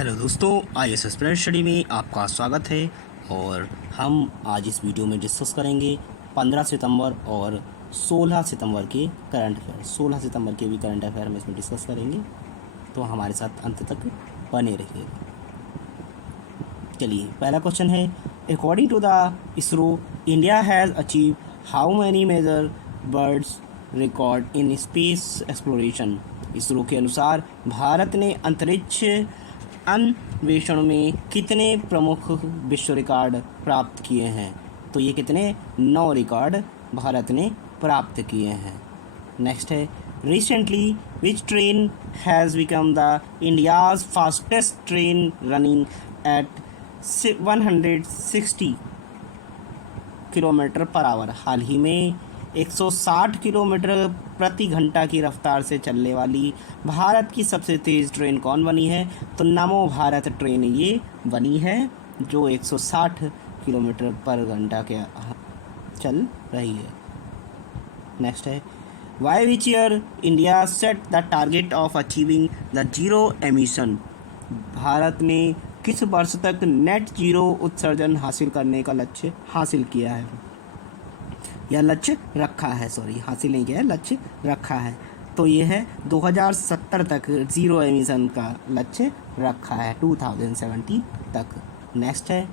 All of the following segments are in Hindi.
हेलो दोस्तों, IAS एस्पिरेंट स्टडी में आपका स्वागत है। और हम आज इस वीडियो में डिस्कस करेंगे 15 सितंबर और 16 सितंबर के करंट अफेयर। 16 सितंबर के भी करंट अफेयर हम इसमें डिस्कस करेंगे, तो हमारे साथ अंत तक बने रहिएगा। चलिए, पहला क्वेश्चन है, according to the ISRO, India has achieve how many major birds record in space exploration. ISRO के अनुसार भारत ने अंतरिक्ष अन्वेषण में कितने प्रमुख विश्व रिकॉर्ड प्राप्त किए हैं? तो ये कितने 9 रिकॉर्ड भारत ने प्राप्त किए हैं। नेक्स्ट है, recently which train has become the India's fastest train running at 160 kilometre per hour. हाल ही में 160 किलोमीटर प्रति घंटा की रफ्तार से चलने वाली भारत की सबसे तेज़ ट्रेन कौन बनी है? तो नमो भारत ट्रेन ये बनी है, जो 160 किलोमीटर पर घंटा के चल रही है। नेक्स्ट है, why which year India set the target of achieving the zero emission. Bharat ने किस वर्ष तक नेट जीरो उत्सर्जन हासिल करने का लक्ष्य हासिल किया है, या लक्ष्य रखा है? हासिल नहीं किया है, लक्ष्य रखा है। तो ये है 2070 तक ज़ीरो एमिशन का लक्ष्य रखा है, 2070 तक। नेक्स्ट है,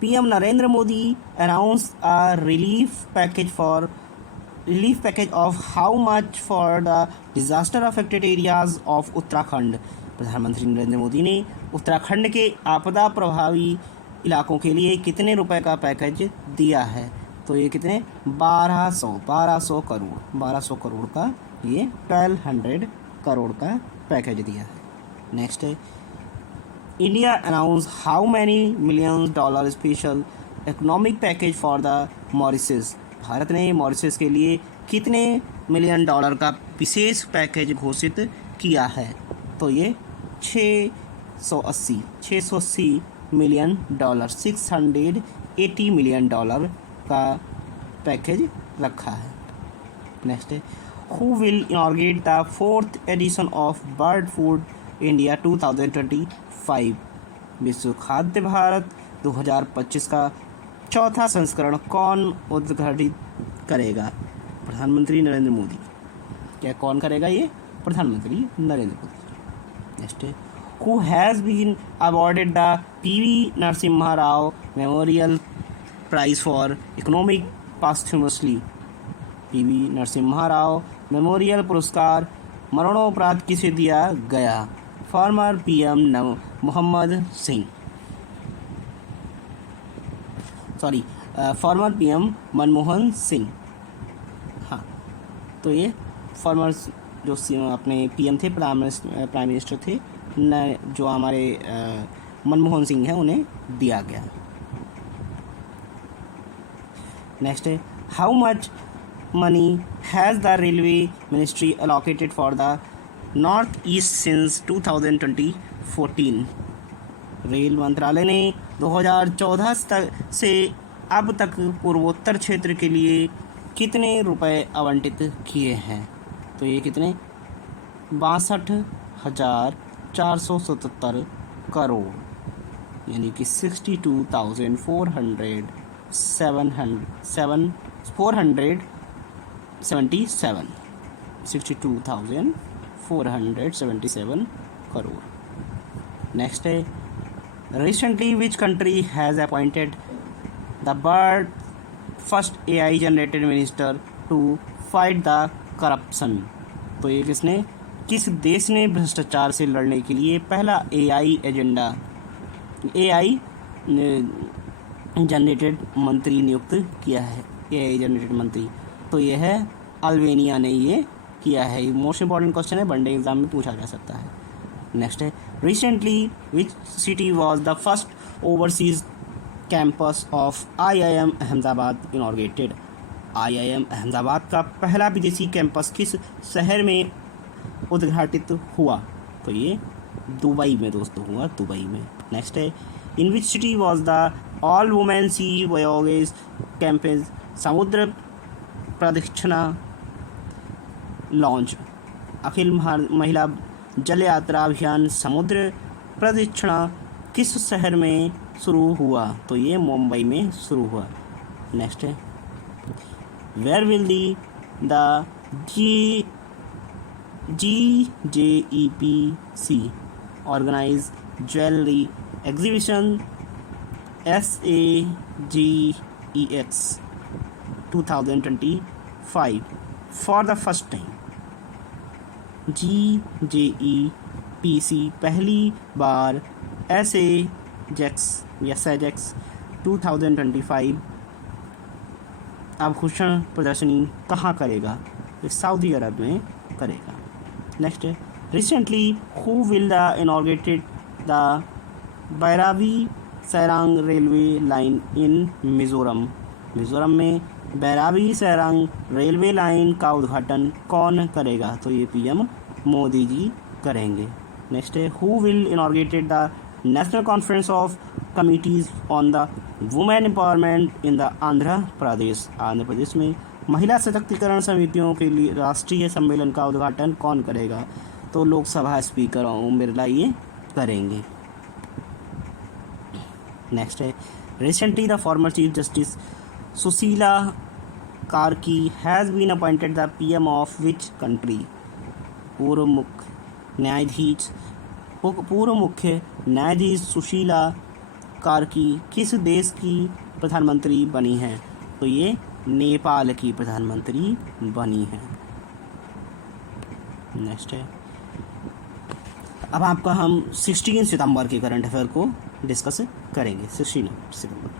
PM Narendra Modi announce a relief package of how much for the disaster affected areas of Uttarakhand. प्रधानमंत्री नरेंद्र मोदी ने उत्तराखंड के आपदा प्रभावी इलाकों के लिए कितने रुपए का पैकेज दिया है? तो ये कितने 1200 करोड़ का, ये 1200 करोड़ का पैकेज दिया है। नेक्स्ट है, India announce how many million dollar special economic package for the Mauritius. Bharat ने मॉरिशस के लिए कितने मिलियन डॉलर का विशेष पैकेज घोषित किया है? तो ये 680 मिलियन डॉलर, 680 मिलियन डॉलर का पैकेज रखा है। नेक्स्ट है, who will inaugurate the 4th edition of world food India 2025। विश्व खाद्य भारत 2025 का चौथा संस्करण कौन उद्घाटित करेगा? प्रधानमंत्री नरेंद्र मोदी। क्या कौन करेगा? ये प्रधानमंत्री नरेंद्र मोदी। नेक्स्ट है, who has been awarded the PV Narasimha Rao memorial prize for economic posthumously. PV Narasimha Rao memorial पुरस्कार मरणोपरांत किसे दिया गया? Former PM former PM Manmohan Singh. हाँ, तो ये फॉर्मर जो अपने PM थे, प्राइम मिनिस्टर थे, जो हमारे मनमोहन सिंह हैं, उन्हें दिया गया। नेक्स्ट है, how much money has the railway ministry allocated for the north east since 2014। Rail मंत्रालय ने 2014 से अब तक पूर्वोत्तर क्षेत्र के लिए कितने रुपए आवंटित किए हैं? तो ये कितने 62,477 करोड़, यानी कि 62,477 62,477 करोड़। नेक्स्ट है, recently which country has appointed the बर्ड first AI generated minister to fight the corruption. तो ये किस देश ने भ्रष्टाचार से लड़ने के लिए पहला AI जनरेटेड मंत्री नियुक्त किया है? AI जनरेटेड मंत्री, तो ये है अल्बानिया ने ये किया है। मोस्ट इंपॉर्टेंट क्वेश्चन है, वनडे एग्जाम में पूछा जा सकता है। नेक्स्ट है, recently which city was the first overseas campus of IIM Ahmedabad inaugurated. IIM Ahmedabad का पहला विदेशी कैंपस किस शहर में उद्घाटित हुआ? तो ये दुबई में दोस्तों हुआ, दुबई में। नेक्स्ट है, in which city was the all women sea voyages campaign Samudra Pradakshina launch. अखिल महिला जल यात्रा अभियान समुद्र प्रशिक्षण किस शहर में शुरू हुआ? तो ये मुंबई में शुरू हुआ। नेक्स्ट है, where will the GJEPC organize jewelry exhibition SAGEX 2025 for the first time? GJEPC पहली बार SAGEX 2025 आभूषण प्रदर्शनी कहाँ करेगा? तो सऊदी अरब में करेगा। नेक्स्ट है, recently who will the inaugurated the Bairabi Sairang railway line in Mizoram? Mizoram में बैरावी सैरांग रेलवे लाइन का उद्घाटन कौन करेगा? तो ये PM मोदी जी करेंगे। नेक्स्ट है, who will inaugurated the national conference of committees on the women empowerment in the Andhra Pradesh? Andhra Pradesh में महिला सशक्तिकरण समितियों के लिए राष्ट्रीय सम्मेलन का उद्घाटन कौन करेगा? तो लोकसभा स्पीकर ओम बिरला ये करेंगे। नेक्स्ट है, recently the former chief justice Sushila Karki has been appointed the PM of which country? पूर्व मुख्य न्यायाधीश सुशीला कार्की किस देश की प्रधानमंत्री बनी हैं? तो ये नेपाल की प्रधानमंत्री बनी है। नेक्स्ट है, अब आपका हम 16 सितंबर के करंट अफेयर को डिस्कस करेंगे। 16 सितंबर,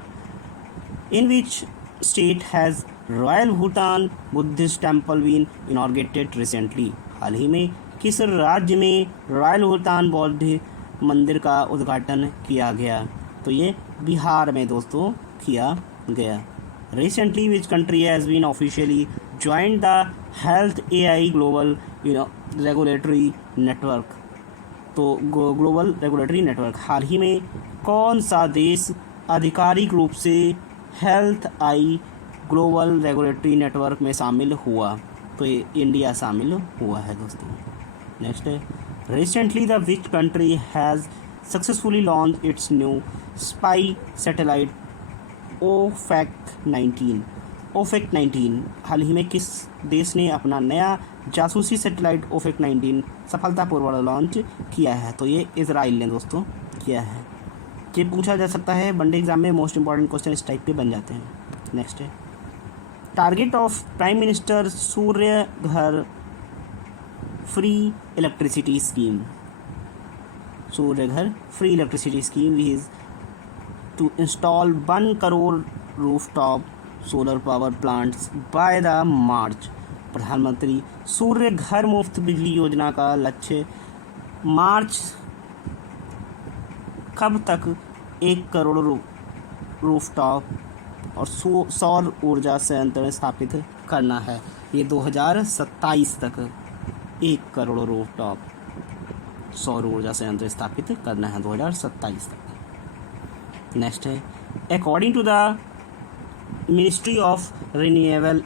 in which state has royal Bhutan Buddhist temple been inaugurated recently? हाल ही में किस राज्य में रॉयल भूटान बौद्ध मंदिर का उद्घाटन किया गया? तो ये बिहार में दोस्तों किया गया। Recently, which country has been officially joined the Health AI Global Regulatory Network? तो ग्लोबल रेगुलेटरी नेटवर्क, हाल ही में कौन सा देश आधिकारिक रूप से health I global regulatory network में शामिल हुआ? तो ये इंडिया शामिल हुआ है दोस्तों। नेक्स्ट है, recently the which country has successfully launch its new spy satellite OFAC 19? हाल ही में किस देश ने अपना नया जासूसी सैटेलाइट OFAC 19 सफलतापूर्वक लॉन्च किया है? तो ये इजराइल ने दोस्तों किया है। ये पूछा जा सकता है, वनडे एग्जाम में मोस्ट इंपॉर्टेंट क्वेश्चन इस टाइप के बन जाते हैं। नेक्स्ट है, target of prime minister Surya Ghar free electricity scheme? Surya Ghar free electricity scheme is to install 1 crore rooftop solar power plants by the March। प्रधानमंत्री सूर्य घर मुफ्त बिजली योजना का लक्ष्य मार्च कब तक 1 करोड़ रूफटॉप और सौर ऊर्जा संयंत्र स्थापित करना है? ये 2027 तक 1 करोड़ रूफटॉप सौर ऊर्जा संयंत्र स्थापित करना है 2027 तक। नेक्स्ट है, according to the ministry of renewable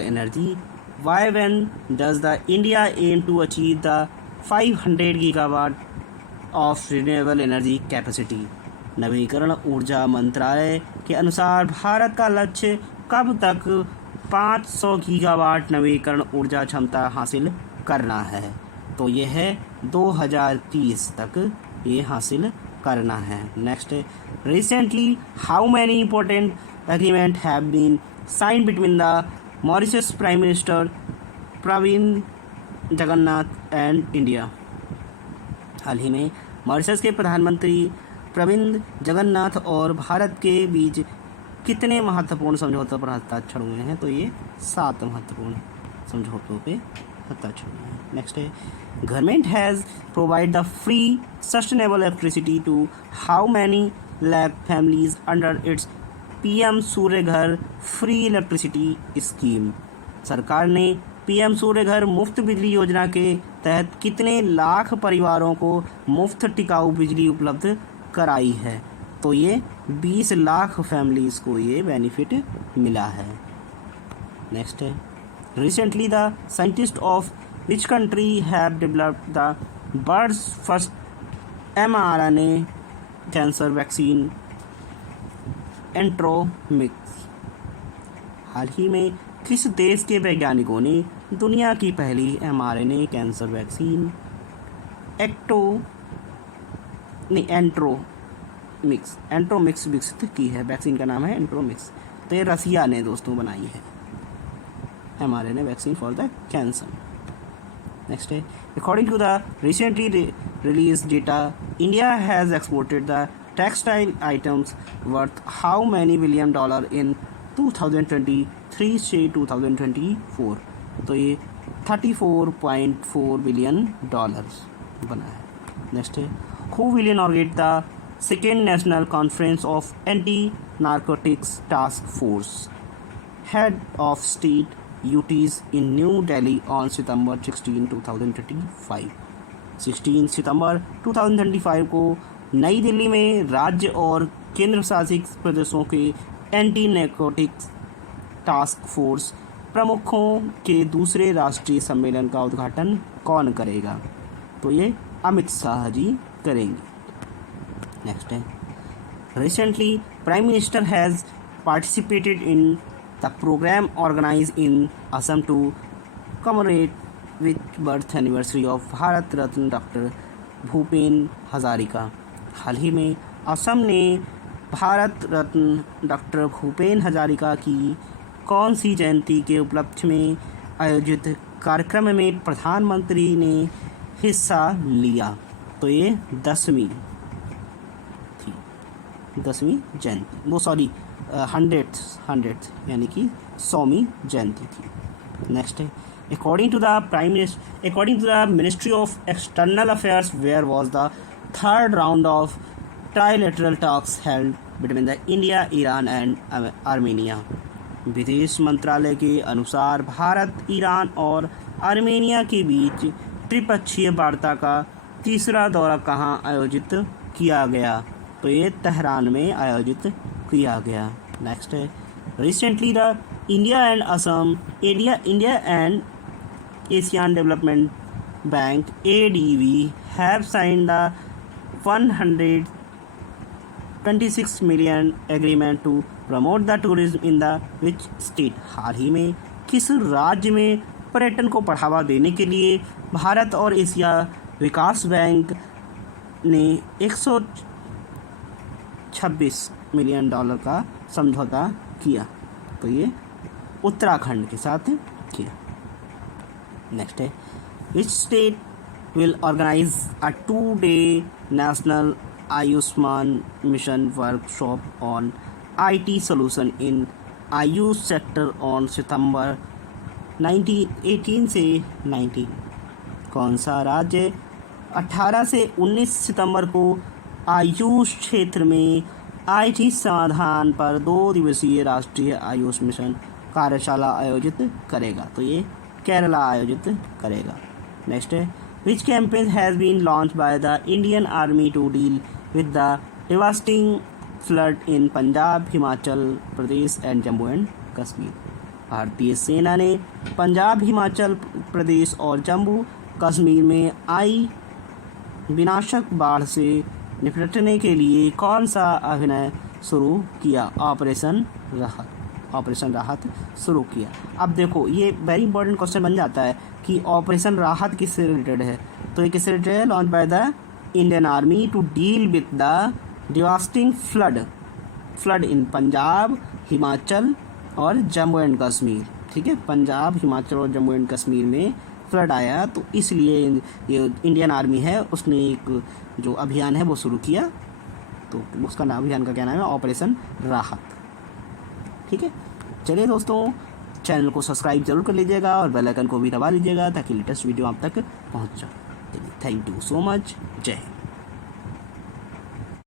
energy why when does the India aim to achieve the 500 gigawatt of renewable energy capacity? नवीकरण ऊर्जा मंत्रालय के अनुसार भारत का लक्ष्य कब तक 500 गीगावाट नवीकरण ऊर्जा क्षमता हासिल करना है? तो यह है 2030 तक ये हासिल करना है। Next, recently how many important agreement have been sign between the Mauritius prime minister Pravind Jugnauth and India? हाल ही में मॉरिशस के प्रधानमंत्री प्रविंद जगन्नाथ और भारत के बीच कितने महत्वपूर्ण समझौतों पर हस्ताक्षर हुए हैं? तो ये 7 महत्वपूर्ण समझौतों पे हस्ताक्षर हुए हैं। नेक्स्ट है, government has provide the free sustainable electricity to how many lakh families under its PM Surya Ghar free electricity scheme? सरकार ने PM सूर्य घर मुफ्त बिजली योजना के तहत कितने लाख परिवारों को मुफ्त टिकाऊ बिजली उपलब्ध कराई है? तो ये 20 लाख फैमिलीज़ को ये बेनिफिट मिला है। नेक्स्ट है, recently the scientist of which country have developed the world's first mRNA cancer vaccine Enteromix. हाल ही में किस देश के वैज्ञानिकों ने दुनिया की पहली mRNA कैंसर वैक्सीन एंट्रोमिक्स विकसित की है? वैक्सीन का नाम है एंट्रोमिक्स। तो ये रसिया ने दोस्तों बनाई है mRNA vaccine for the cancer. Next है, according to the recently release data, India has exported the textile items worth how many billion dollar in 2023 से 2024? तो ये 34.4 बिलियन डॉलर्स बना है। नेक्स्ट है, who will inaugurate the second national conference of anti narcotics task force head of state UTs in new Delhi on September 16, 2025? 16 सितंबर 2025 को नई दिल्ली में राज्य और केंद्र शासित प्रदेशों के एंटी नैर्कोटिक्स टास्क फोर्स प्रमुखों के दूसरे राष्ट्रीय सम्मेलन का उद्घाटन कौन करेगा? तो ये अमित शाह जी करेंगे। नेक्स्ट है, recently prime minister has participated in the programme organised in Assam to commemorate with birth anniversary of Bharat Ratna doctor Bhupen Hazarika. हाल ही में असम ने भारत रत्न डॉक्टर भूपेन हजारिका की कौन सी जयंती के उपलक्ष्य में आयोजित कार्यक्रम में प्रधानमंत्री ने हिस्सा लिया? तो ये 10वीं जयंती, वो सॉरी 100th यानी कि 100वीं जयंती थी। नेक्स्ट है, according to the ministry of external affairs, where was the third round of trilateral talks held between the India, Iran and Armenia? विदेश मंत्रालय के अनुसार भारत, ईरान और आर्मेनिया के बीच त्रिपक्षीय वार्ता का तीसरा दौरा कहाँ आयोजित किया गया? तो ये तेहरान में आयोजित किया गया। नेक्स्ट है, recently the India and Asian development bank ADB have signed the 126 million agreement to promote the tourism in the which state? हाल ही में किस राज्य में पर्यटन को बढ़ावा देने के लिए भारत और एशिया विकास बैंक ने 126 मिलियन डॉलर का समझौता किया? तो ये उत्तराखंड के साथ किया। नेक्स्ट है, which state will organize a 2-day national Ayushman mission workshop on IT solution in Ayush sector on सितंबर 18 से 19? कौन सा राज्य 18 से 19 सितंबर को आयुष क्षेत्र में IT समाधान पर 2 दिवसीय राष्ट्रीय आयुष मिशन कार्यशाला आयोजित करेगा? तो ये केरला आयोजित करेगा। नेक्स्ट है, which campaign has been launch by the Indian army to deal with the devastating flood in Punjab, Himachal Pradesh and Jammu and Kashmir? भारतीय सेना ने पंजाब, हिमाचल प्रदेश और जम्मू कश्मीर में आई विनाशक बाढ़ से निपटने के लिए कौन सा अभियान शुरू किया? ऑपरेशन राहत शुरू किया। अब देखो, ये वेरी इंपॉर्टेंट क्वेश्चन बन जाता है कि ऑपरेशन राहत किससे रिलेटेड है? तो ये किससे रिलेटेड है? Launch by the Indian army to deal with the devastating flood in Punjab, Himachal और जम्मू एंड कश्मीर। ठीक है, पंजाब, हिमाचल और जम्मू एंड कश्मीर में फ्लड आया, तो इसलिए ये इंडियन आर्मी है उसने एक जो अभियान है वो शुरू किया। तो उसका नाम, अभियान का क्या नाम है? ऑपरेशन राहत। ठीक है, चलिए दोस्तों, चैनल को सब्सक्राइब जरूर कर लीजिएगा और बेल आइकन को भी दबा लीजिएगा ताकि लेटेस्ट वीडियो आप तक पहुंच जाए। Thank you so much. जय हिंद।